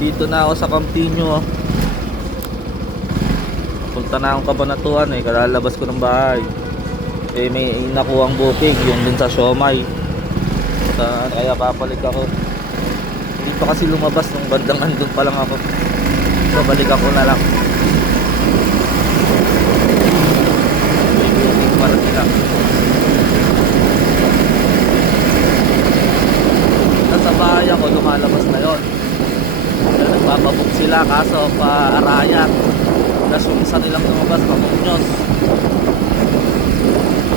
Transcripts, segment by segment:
Dito na ako sa Campiño. Punta na akong Cabanatuan eh, kalalabas ko ng bahay. Eh may nakuhang booking yung dun sa Siomai. Kaya papalig ako. Hindi pa kasi lumabas nung bandang andun pa lang ako. So balik ako na lang. May booking para sila. Nasa bahay ako, lumalabas na yon. Nagpapabook sila kaso pa-arayan. Tapos yung isa nilang lumabas, Pamunyos.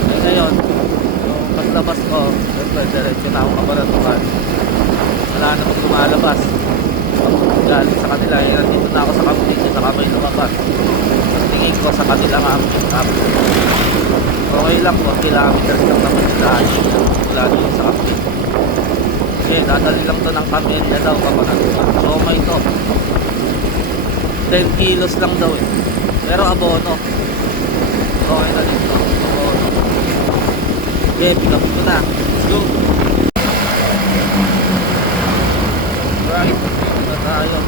Eh ngayon, yung paglabas ko, diretso na akong Cabanatuan. Wala na akong lumalabas. Galing sa kanila, nandito na ako sa Campiño, saka may lumabas. Tingin ko sa kanila nga okay lang, 1 kilometers lang naman sila. Wala nyo sa Campiño. Okay, dadali lang to ng Camellia daw, Cabanatuan. So may to 10 kilos lang daw eh. Pero abono. Okay na dito. Abono. Okay, pick up ko na. Let's go. Right, dito na tayo.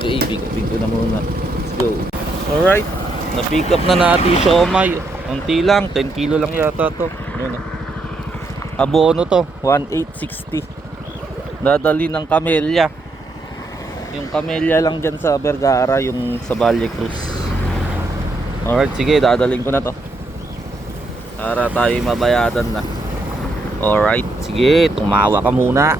Okay, pick ko na muna. Let's go. Alright, na-pick up na natin yung Siomai. Unti lang, 10 kilo lang yata to. Ayan, abono to, 1,860. Dadali ng Camellia. Yung Camellia lang dyan sa Vergara, yung sa Valle Cruz. Alright, sige, dadaling ko na to para tayo mabayadan na. Alright, sige, tumawa ka muna.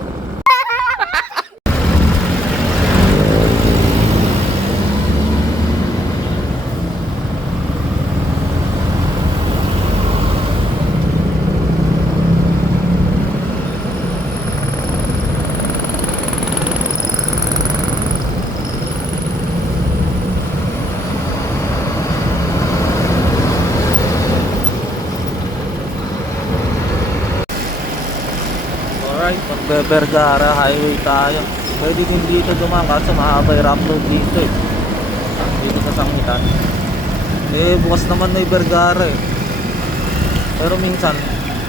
Vergara highway tayo. Pwede din dito dumaan kaso mahaba yung rough road dito eh. Dito sa Sangitan. Eh bukas naman na yung Vergara eh. Pero minsan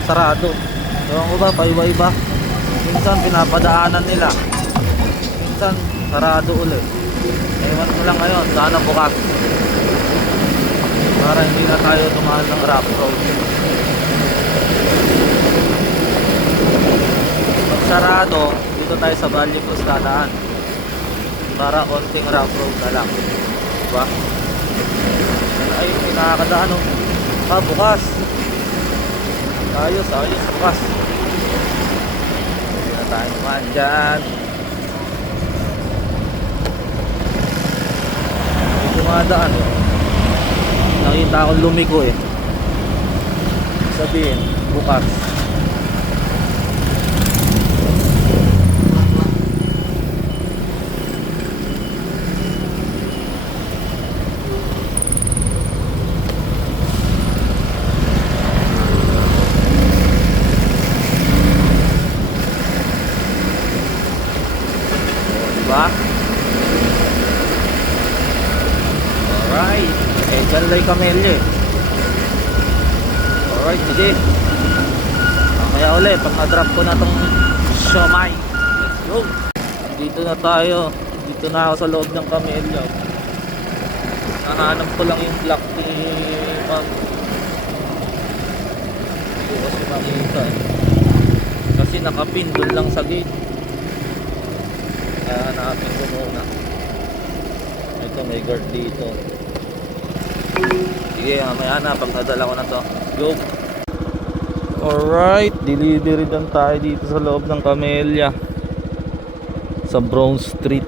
sarado. Ewan ko ba, paiba-iba. Minsan pinapadaanan nila. Minsan sarado ulit. Ewan ko lang ngayon, sana bukas. Para hindi na tayo dumaan ng rough road. Sarado, dito tayo sa Valle Cruz dadaan para konting rough road na lang, diba? Ay, nakakadaan bukas ayos bukas. Hindi na tayo naman dyan. May dumadaan nakita akong lumiko eh, sabihin bukas. Alright, Galay Camellia. Alright, sige. Mamaya ulit pag na-drop ko na tong Siomai. Let's go. Dito na tayo. Dito na ako sa loob ng Camellia. Nahanap ko lang yung block ni Ma'am. Hindi ko kasi makita eh. Kasi nakapin doon lang sa gate. Kaya hanapin ko muna. Ito may guard dito. Sige, mamaya na pag nadala ko na to. Go. Alright, delivery dan tayo dito sa loob ng Camellia sa Brown Street.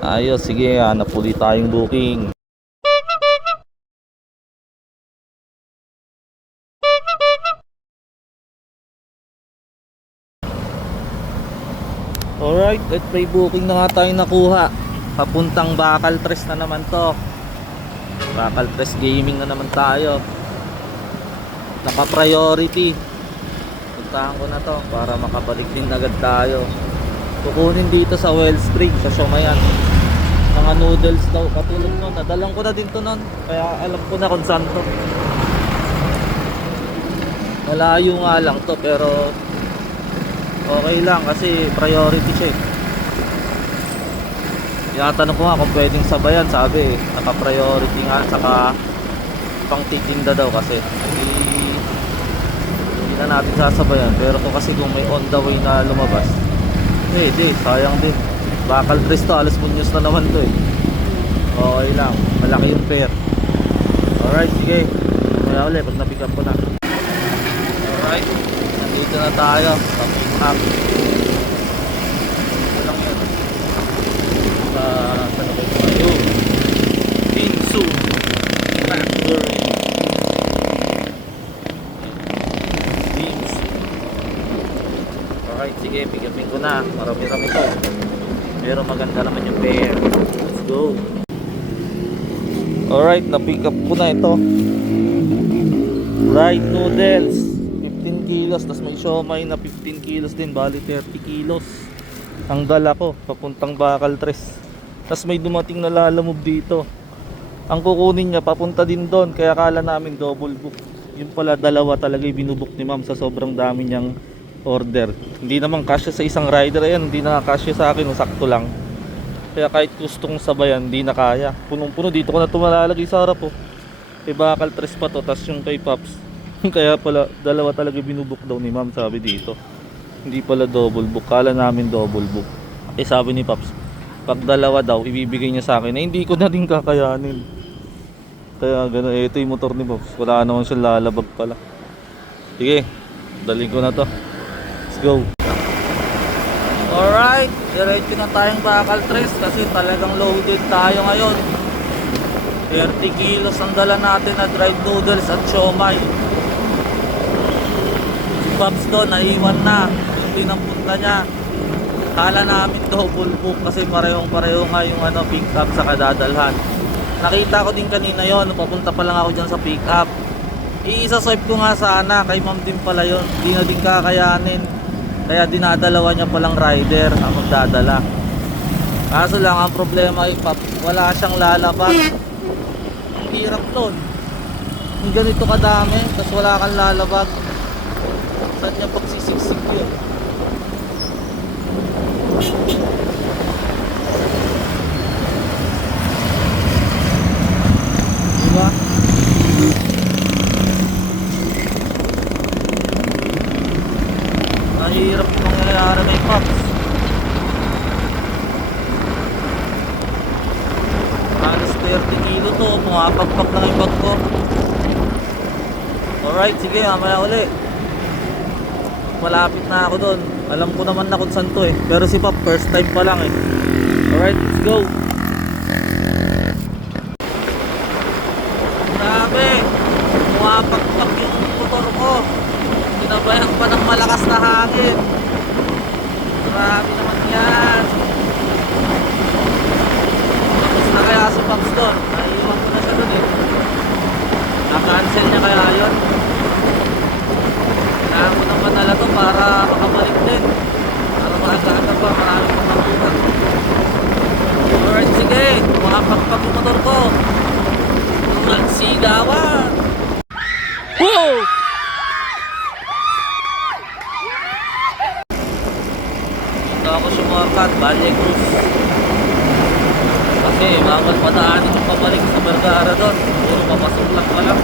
Ayos, sige, hanap ulit tayong booking. Alright, at may booking na nga tayo nakuha. Papuntang Bacal Tres na naman to. Bacal Tres Gaming na naman tayo. Naka priority. Puntahan ko na to para makabalik din agad tayo. Kukunin dito sa Well Street sa Siomayan. Mga noodles daw, katulad nun. Nadalang ko na din to nun. Kaya alam ko na kung saan to. Malayo nga lang to, pero okay lang kasi priority siya eh. Tinatanong ko nga kung pwedeng sabayan. Sabi naka-priority nga, saka pang titinda daw kasi. Hindi na natin sasabayan. Pero kasi kung may on the way na lumabas, di, sayang din. Bakal tres to, alas munyos na naman to eh. Okay lang, malaki yung pair. Alright, sige. Mamaya ulit pag na-pick up ko na. Alright, nandito na tayo sa pick up. Ito lang yun. Saan ako tayo? Binsu Factory. Binsu. Alright, sige, pick upin ko na. Marami-rami to. Pero maganda naman yung pair. Let's go. Alright, na-pick up ko na ito. Fried noodles 15 kilos. Tapos may siomay na 15 kilos din. Bali 30 kilos ang dala ko papuntang Bakal Tres. Tapos may dumating na lalamove dito. Ang kukunin niya papunta din doon. Kaya akala namin double book. Yung pala dalawa talaga yung binubook ni ma'am sa sobrang dami niyang order. Hindi naman kasya sa isang rider. Ayan, hindi na kasya sa akin. Sakto lang. Kaya kahit gustong sabayan, hindi na kaya. Punong-puno. Dito ko na tumalalagay sa harap oh. Kay Bakal Tres pa to. Tapos yung kay Pops. Kaya pala dalawa talaga binubook daw ni ma'am, sabi dito. Hindi pala double book. Kala namin double book. Eh sabi ni Pops, pag dalawa daw ibibigay niya sa akin. Eh hindi ko na rin kakayanin. Kaya gano'n. Ito yung motor ni Pops. Wala naman siya lalabag pala. Sige, daling ko na to. Let's go. Alright, diretso na tayong Bakal Tres kasi talagang loaded tayo ngayon. 30 kilos ang dala natin na dried noodles at siomay. Si Pops doon, naiwan na. Hindi nang punta niya. Kala namin double book kasi parehong-pareho nga yung pick up sa kadadalhan. Nakita ko din kanina yon, papunta pa lang ako dyan sa pick up. Iisa-swipe ko nga sana, kay ma'am din pala yun. Hindi na din kakayanin. Kaya dinadalawa niya palang rider ang magdadala. Kaso lang ang problema ay wala siyang lalabas. Ang hirap nun. Yung ganito kadami, tapos wala kang lalabag. Saan niya pagsisiksik yun? Diba? Mahirap yung nangyayari kay Pops. Halos 30 kilo to, pumapagpak lang yung bag ko. Alright, sige, mamaya uli. Malapit na ako doon. Alam ko naman na kung saan to eh. Pero si Pop, first time pa lang eh. Alright, let's go. Grabe, pumapagpak yung motor ko. Sinabayan pa ng malakas na hangin. Grabe naman yan. Tapos na kaya si Pops doon. Naiwan ko na siya doon eh. Na-cancel niya kaya yun. Kailangan ko ng madala to para makabalik din. Para maaga-aga pa, maraming makakutan. Alright, sige. Makapagpag yung motor ko. Nagsigawan. Whoa! Dito ako sumakat, Valle Cruz. Kasi bawal padaanin yung pabalik sa Vergara doon. Puro papasok lang pa lang.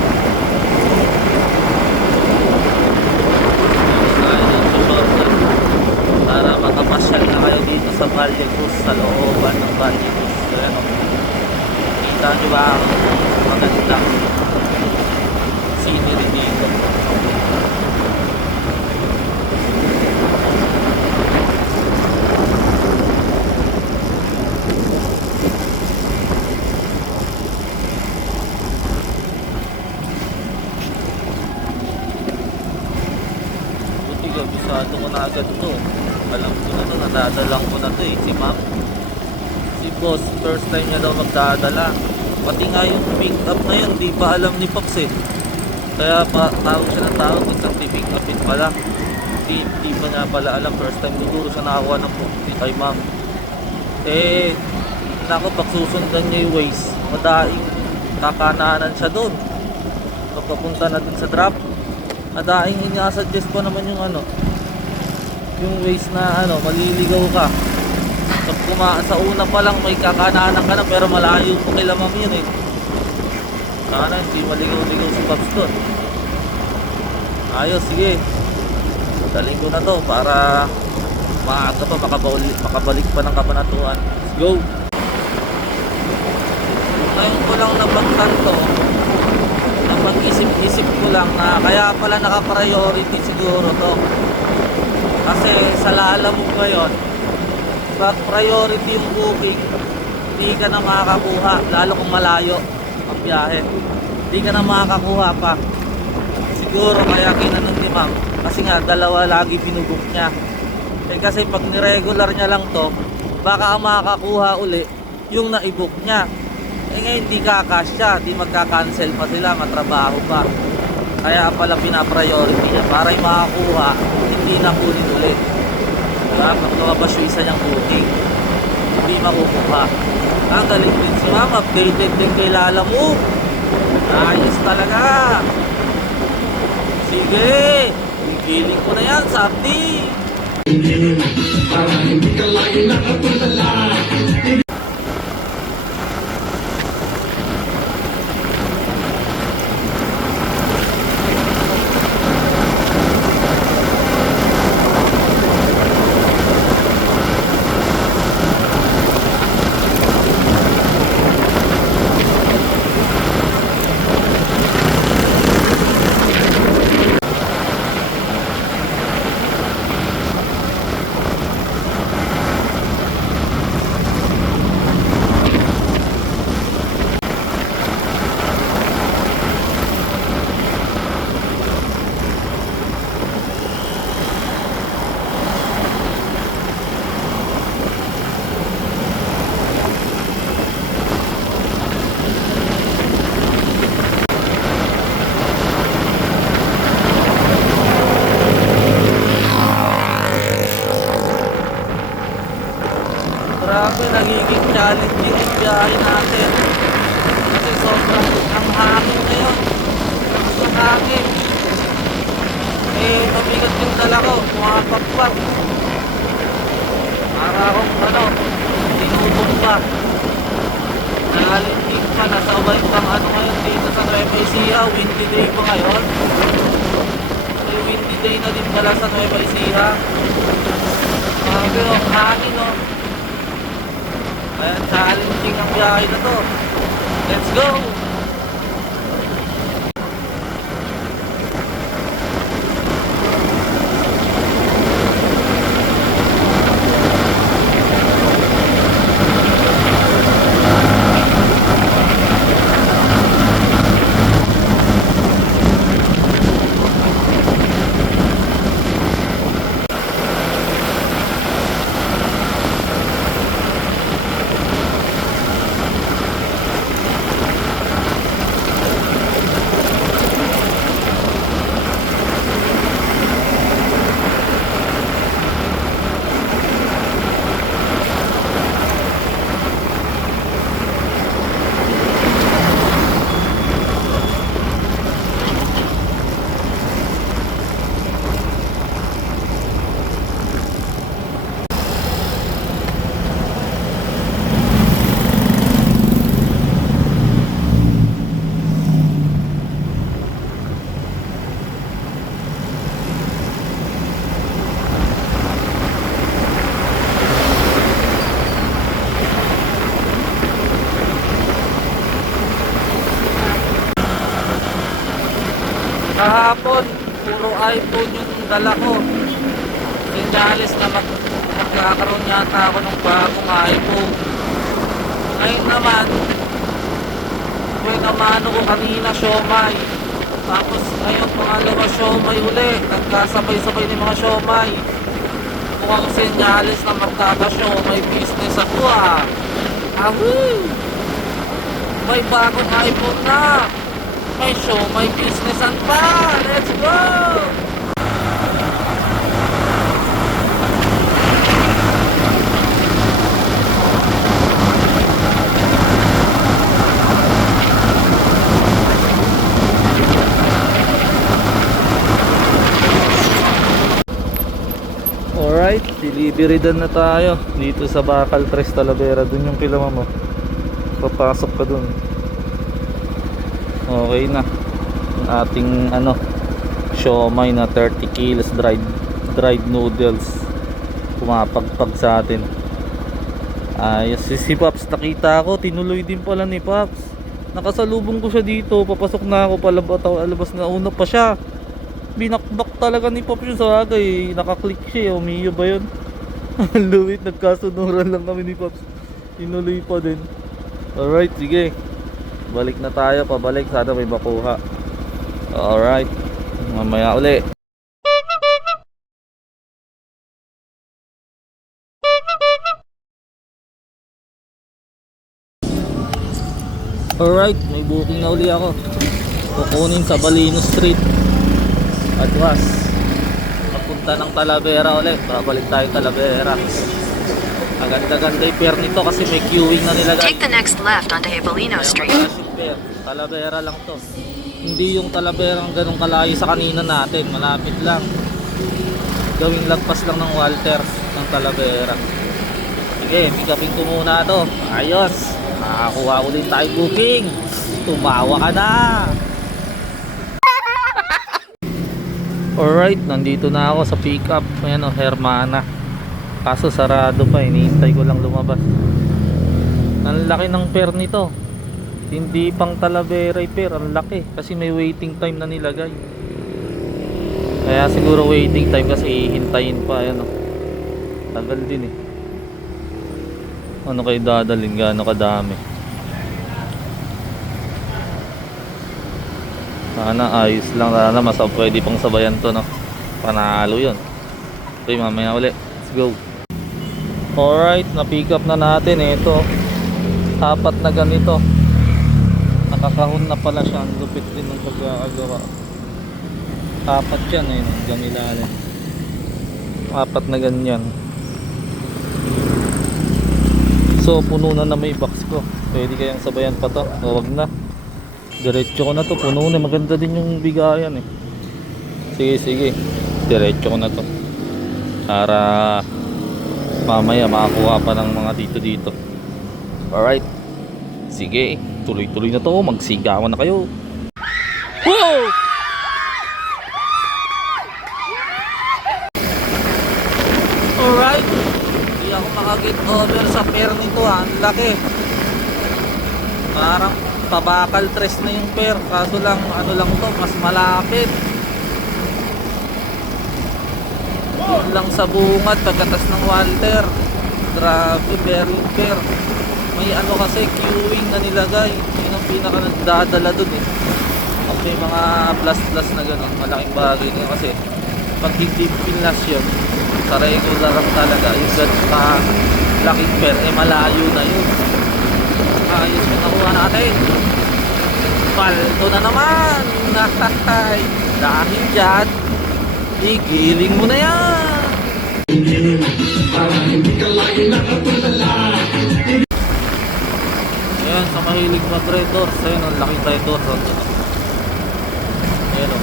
Para makapasyal na kayo dito sa Valle Cruz, sa looban ng Valle Cruz. So yan o, kita nyo ba ang magandang scenery dito? Buti kabisado ko na agad to. Alam ko na to, nadadalang ko na to eh. Si ma'am, si boss, first time niya daw magdadala. Pati nga yung pick up na yun, di pa alam ni Pops eh. Kaya pa, tawag siya ng tawag kung saan pick upin pala. Di pa niya pala alam, first time siguro siya nakakuha ng book kay ma'am. Eh, Nako, pag susundan niya yung Waze, madaing kakananan siya doon. Pagpapunta na dun sa drop, madaing inasuggest pa naman yung yung Waze na maliligaw ka. Sa una pa lang may kakananan ka na, pero malayo po kay Lamam yun eh. Sana hindi maligaw-ligaw si Pops doon. Ayos, sige. Daling ko na to para maaga pa makabalik pa ng Kabanatuan. Let's go! Ngayon ko lang napagtanto, napag-isip-isip ko lang na kaya pala naka-priority siguro to. Kasi sa Lalamove ngayon, pag priority yung booking, hindi ka na makakakuha, lalo kung malayo ang biyahe. Hindi ka na makakakuha pa. Siguro kaya kinanong ni ma'am, kasi nga dalawa lagi binubuk niya. Kasi pag niregular niya lang to, baka ang makakakuha uli yung na-book niya. Ngayon hindi kakasya, di magka-cancel pa sila, matrabaho pa. Kaya pala pina-priority niya para yung makakuha, hindi na kunin ulit. Diba? Pag lumabas yung isa niyang booking, hindi makukuha. Ang galing din si ma'am, updated din kay Lalamove. Ayos talaga. Sige, feeling ko na yan sa update. Para hindi ka lagi nakatulala. Grabe, nagiging challenging yung biyahe natin. Kasi sobrang ang hangin ngayon. Ang hangin. Mabigat yung dala ko. Pumapagpag. Para akong tinutong pa. Nalinding pa. Nasa ubay pang ngayon dito sa Nueva Ecija. Windy day pa ngayon. May windy day na din pala sa Nueva Ecija. Grabe, ang hangin Ayan, challenging ang biyahe na to. Let's go! Kahapon, puro iPhone yung dala ko. Sinyalis na magkakaroon yata ako ng bagong iPhone. Ngayon naman, namano ko kanina siomay. Tapos ngayon pangalawa siomay uli. Nagkasabay-sabay ng mga siomay. Mukhang sinyalis na magkaka-siomay business ako Ahoo! May bagong iPhone na. May show, may businessan pa! Let's go! Ibiridan na tayo dito sa Bacal Tres Talavera. Dun yung kilama mo. Papasok ka dun. Okay na. Ang ating siomay na 30 kilos dried noodles. Pumapagpag sa atin. Ayos. Si Pops nakita ko. Tinuloy din pala ni Pops. Nakasalubong ko siya dito. Papasok na ako. Palabas na una pa siya. Binakbak talaga ni Pops yung sa agay. Nakaklik siya. Umiyo ba yun? Luwit. Nagkasunuran lang kami ni Pops. Tinuloy pa din. Alright, sige. Balik na tayo. Pabalik. Sana may makuha. Alright. Mamaya uli. Alright, may booking na uli ako. Kukunin sa Balino Street. Atwas. Papunta ng Talavera ulit. Babalik tayo Talavera. Aganda-ganda yung pair nito kasi may queuing na nila. Take the next left onto Hipolino Street. Pair. Talavera lang to. Hindi yung Talavera ang ganun kalayo sa kanina natin. Malapit lang. Gawing lagpas lang ng Walter ng Talavera. Sige, pick upin ko muna to. Ayos. Nakakuha ulit tayo booking. Tumawa ka na. Alright, nandito na ako sa pick up. Ayan o, Hermana. Kaso sarado pa, hinihintay ko lang lumabas. Ang laki ng pair nito. Hindi pang Talavera pair, ang laki. Kasi may waiting time na nilagay. Kaya siguro waiting time kasi hihintayin pa. Ayan o, tagal din eh. Ano kayo dadalhin? Gaano kadami? Sana ayos lang. Sana pwede pang sabayan to, no? Panalo yun. Okay, mamaya ulit. Let's go. Alright, na-pick up na natin. Ito, apat na ganito. Nakakahon na pala siya. Ang lupit din ng pagkakagawa. Apat yan eh, gamilalan. Apat na ganyan. So puno na may box ko. Pwede kayang sabayan pa to. O wag na. Diretso ko na to. Puno na. Maganda din yung bigayan eh. Sige. Diretso ko na to. Para mamaya makakuha pa ng mga dito. Alright. Sige. Tuloy-tuloy na to. Magsigawan na kayo. Wow! Alright. Hindi ako makaget over sa pair nito ha. Ang laki. Parang pa-Bacal Tres na yung pair. Kaso lang ano lang to, mas malapit. Yun lang sa bungad pagkatas ng Walter. Grabe, pair. May ano kasi queuing na nilagay. Yun ang pinaka nagdadala dun eh. At may mga plus na gano'n. Malaking bagay na yun kasi pag hindi pinas yun sa regular lang talaga yung ganun pa laking pair eh malayo na yun. Ayos yung nakuha natin. Paldo na naman. Dahil dyan igiling mo na yan. Ayan, sa mahilig mag-red doors. Ayun, ang laki red doors. Ayan o,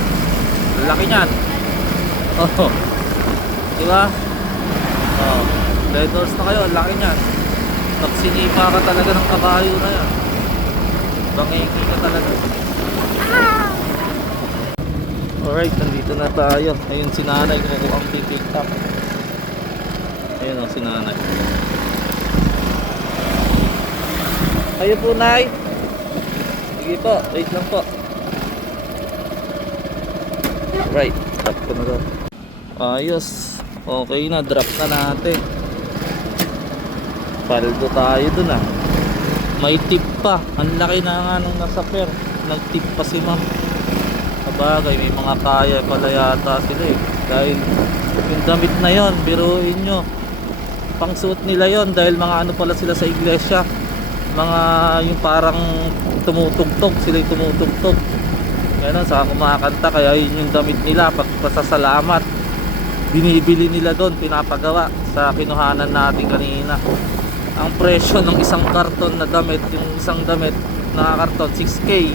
ang laki nyan. Oh, diba? Oh, red doors na kayo, ang laki nyan. Nagsinipa ka talaga ng kabayo na yan. Bangiki ka talaga. Alright, nandito na tayo. Ayun si nanay, kumukuha ang pick up. Ayun o, si nanay. Ayun po, nay. Sige po, wait lang po. Right, stop ko na daw. Ayos. Okay na, drop na natin. Paldo tayo dun ah. May tip pa. Ang laki na nga nung nasa pair. Nag-tip pa si ma'am. Sabagay, may mga kaya pala yata sila eh. Dahil yung damit na yon, biruin nyo. Pangsuot nila yon dahil mga ano pala sila sa iglesia. Mga yung parang tumutugtog. Sila yung tumutugtog. Kaya sa kumakanta, kaya yun yung damit nila pag pasasalamat. Binibili nila doon, pinapagawa sa kinuhanan natin kanina. Ang presyo ng isang karton na damit, yung isang damit na karton, 6K.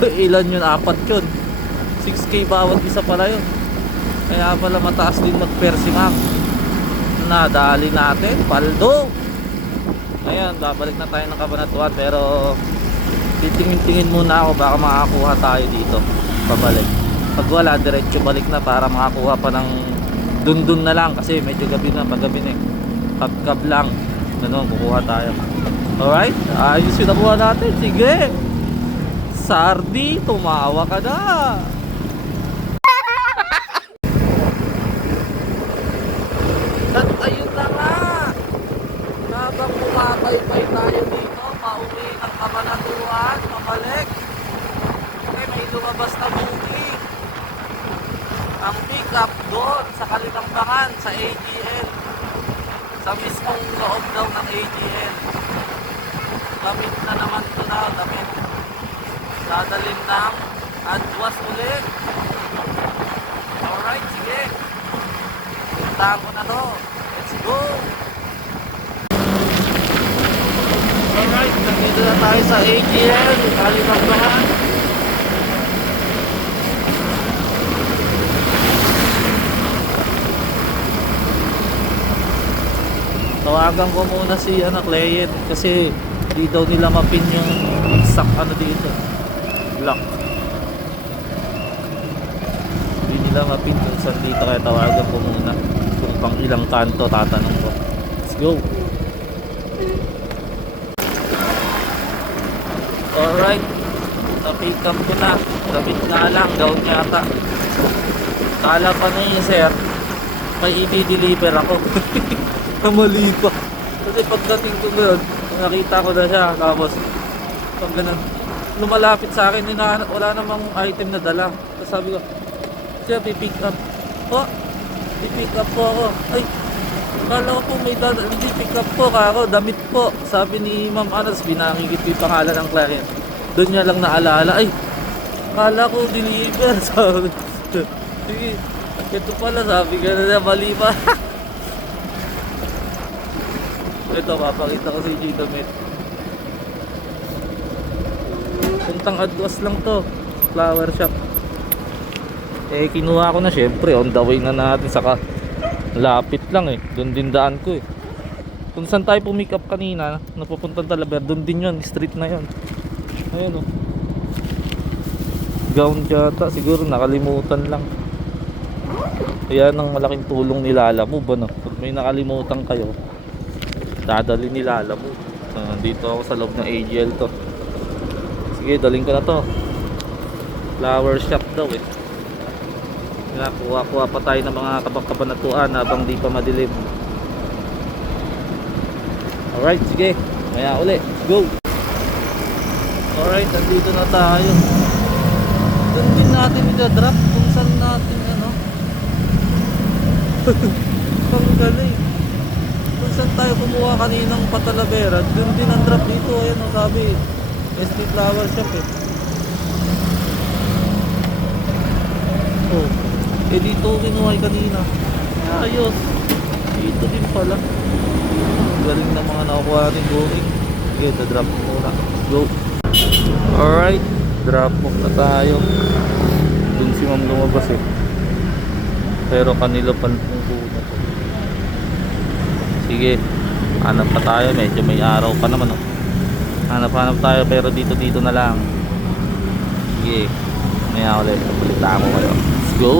Ilan yun? 4 yun. 6K bawat isa pala yun. Kaya pala mataas din mag-pair si ma'am. na dali natin, paldo. Ngayon, babalik na tayo ng Cabanatuan, pero titingin-tingin muna ako, baka makakuha tayo dito pabalik. Pag wala, diretso balik na para makakuha pa ng dun na lang, kasi medyo gabi na, paggabi na eh. Kap lang, ano, kukuha tayo. Alright, ayos yung nakuha natin. Sige, Sardi, tumawa ka na. At ayun na nga, habang pumapaypay tayo dito, pauwi ng Cabanatuan, pabalik, may lumabas na booking. Ang pick up doon sa Kalitambangan, sa AGL, sa mismong loob daw ng AGL. Damit na naman ito na, damit. Dadalhin ng Adwas ulit. Alright, sige. Puntahan ko na to. Let's go. Alright, nandito na tayo sa AGL, Kalitambangan. Tawagan ko muna si client kasi di daw nila mapin yung exact dito, lock. Di nila mapin kung saan dito, kaya tawagan ko muna kung pang ilang kanto tatanong ko. Let's go. Alright, na-pick up ko na. Gamit nga lang, gown yata. Kala pa ni sir may i-deliver ako. Mali pa. Kasi pagdating ko doon, nakita ko na siya. Tapos, pag ganun, lumalapit sa akin, wala namang item na dala. Tapos sabi ko, siya, pipick up. Po, pipick up po ako. Ay, kala ko po may dala. Hindi, pick up po ako, damit po. Sabi ni Ma'am Anas, binangigit yung pangalan ng client. Doon niya lang naalala. Ay, kala ko deliver. Sabi, sige, ito pala, sabi ka na mali pa. Ito, papakita ko si Gito Met. Puntang Adwas lang to, flower shop. Eh, kinuha ko na, syempre on the way na natin, saka lapit lang eh. Doon din daan ko eh. Kung saan tayo pumick up kanina, napupuntang Talaber, doon din yun, street na yun. Ayun oh. Gown yata, siguro nakalimutan lang. Kaya nang malaking tulong nila Lalamove, ano. Pag may nakalimutan kayo, dadali nila Lalamove. Dito ako sa loob ng AGL to. Sige, daling ko na to. Flower shop daw eh. Kuha pa tayo ng mga Cabanatuan habang di pa madilim. Alright, sige. Maya uli. Go! Alright, nandito na tayo. Doon din natin i-drop kung saan natin ano. Pang galing. Kung saan tayo kumuha kaninang Patalavera, doon din ang drop dito. Ayan o, sabi ST Flower Shop eh. Oh, eh dito kinuha kanina. Ayos, dito din pala. Galing na mga nakukuha natin booking. Okay, drop muna. Go. Alright, drop off na tayo. Doon si ma'am lumabas eh, pero kanila pa nung kuna to. Sige, hanap pa tayo, medyo may araw pa naman oh. Hanap tayo, pero dito na lang. Sige, maya ulit, palitaan ko kayo. Let's go.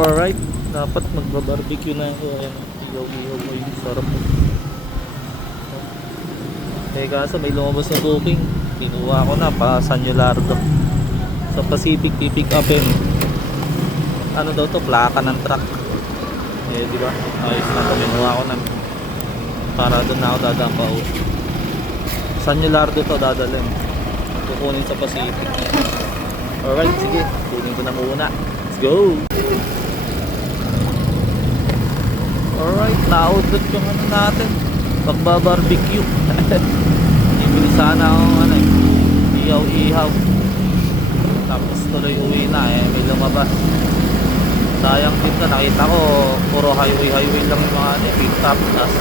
Alright, dapat magba-barbecue na ako. Ayan, ilaw-ilaw mo yung sarap mo. Eh kaso may lumabas na booking. Kinuha ko na pa San Yolardo. Sa Pacific, pipick upin. Ano daw to? Plaka ng truck. Eh di ba? Ayos na to, kinuha ko na. Para doon na ako dadaan pa uwi. San Yolardo to dadalhin. Kukunin sa Pacific. Alright, sige. Kunin ko na muna. Let's go! Alright, na-outlet yung ano natin, pagbabarbecue. Ibili sana akong ano eh, ihaw-ihaw. Tapos tuloy uwi na eh, may lumabas. Sayang dito, nakita ko puro highway lang yung mga pick up. Tapos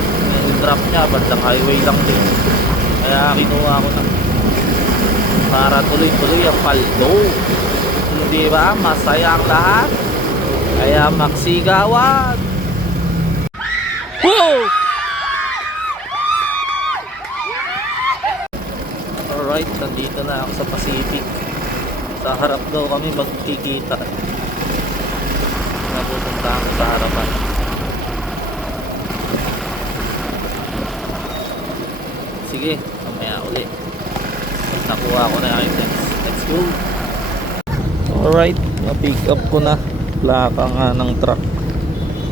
yung drop niya, bandang highway lang din. Kaya kinuha ko na. para tuloy-tuloy ang paldo. Di ba? Masaya ang lahat. Kaya magsigawan. Woo! Alright, nandito na ako sa Pacific. Sa harap daw kami magkikita. Napupunta ako sa harapan. Sige, mamaya uli. Nakuha ko na yung items. Let's go. Alright, na-pick up ko na. Plaka nga ng truck.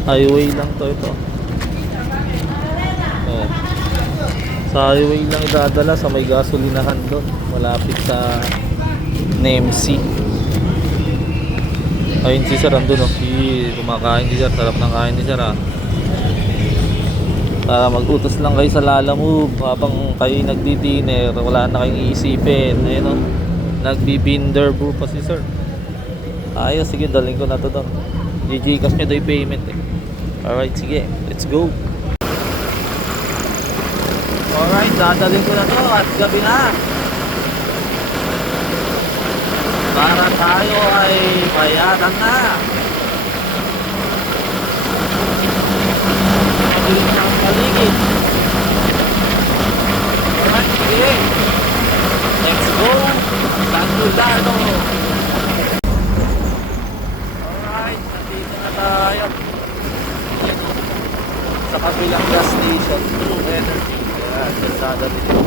Highway lang to ito. Oh. Sa highway lang idadala sa may gasolinahan doon. Malapit sa NEMC. Ayun si Sir andun oh. Kumakain si Sir. Sarap ng kain ni Sir ah. Para mag-utos lang kayo sa Lalamove habang kayo nagdi-dinner, wala na kayong iisipin. Ayun oh. Nagbi-binder brew pa si Sir. Ayos, sige, daling ko na to doon. Gcash nyo daw yung payment eh. Alright, sige, let's go. Alright, dadaling ko na to at gabi na. Para tayo ay bayaran na. Mabilis na ang paligid. Alright, sige. Let's go. San Cuidado. Alright, nandito na tayo. Sa kabilang gas station. Blue Energy. Ayan, kalsada dito.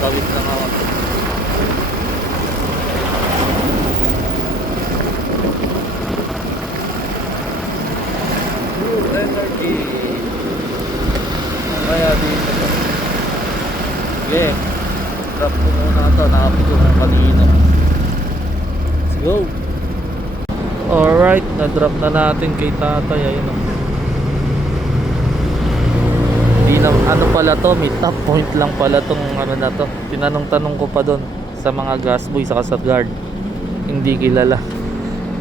Tawid lang ako. Blue Energy. Kaya dito. Sige. Drop ko muna ito. Nakapit ko na kanina. Let's go. Alright, na-drop na natin kay tatay. Ayun o. Hindi na, ano pala to, may top point lang pala tong ano na to. Tinanong-tanong ko pa doon sa mga gas boy saka sa guard. Hindi kilala.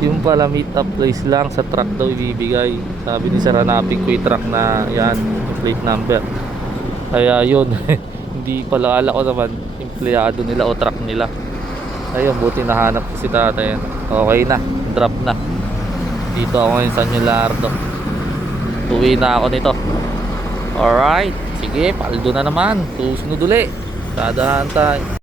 Yung pala meet up place lang sa truck daw ibibigay. Sabi ni Sir, hanapin ko yung truck na yan, yung plate number. Kaya yun. Hindi pala, ala ko naman empleyado nila o truck nila. Ayun, buti nahanap ko si tatay. Okay na, drop na. Dito ako ngayon sa Nilardo. Uwi na ako nito. Alright, sige, paldo na naman. Susunod uli. Sadahan tayo.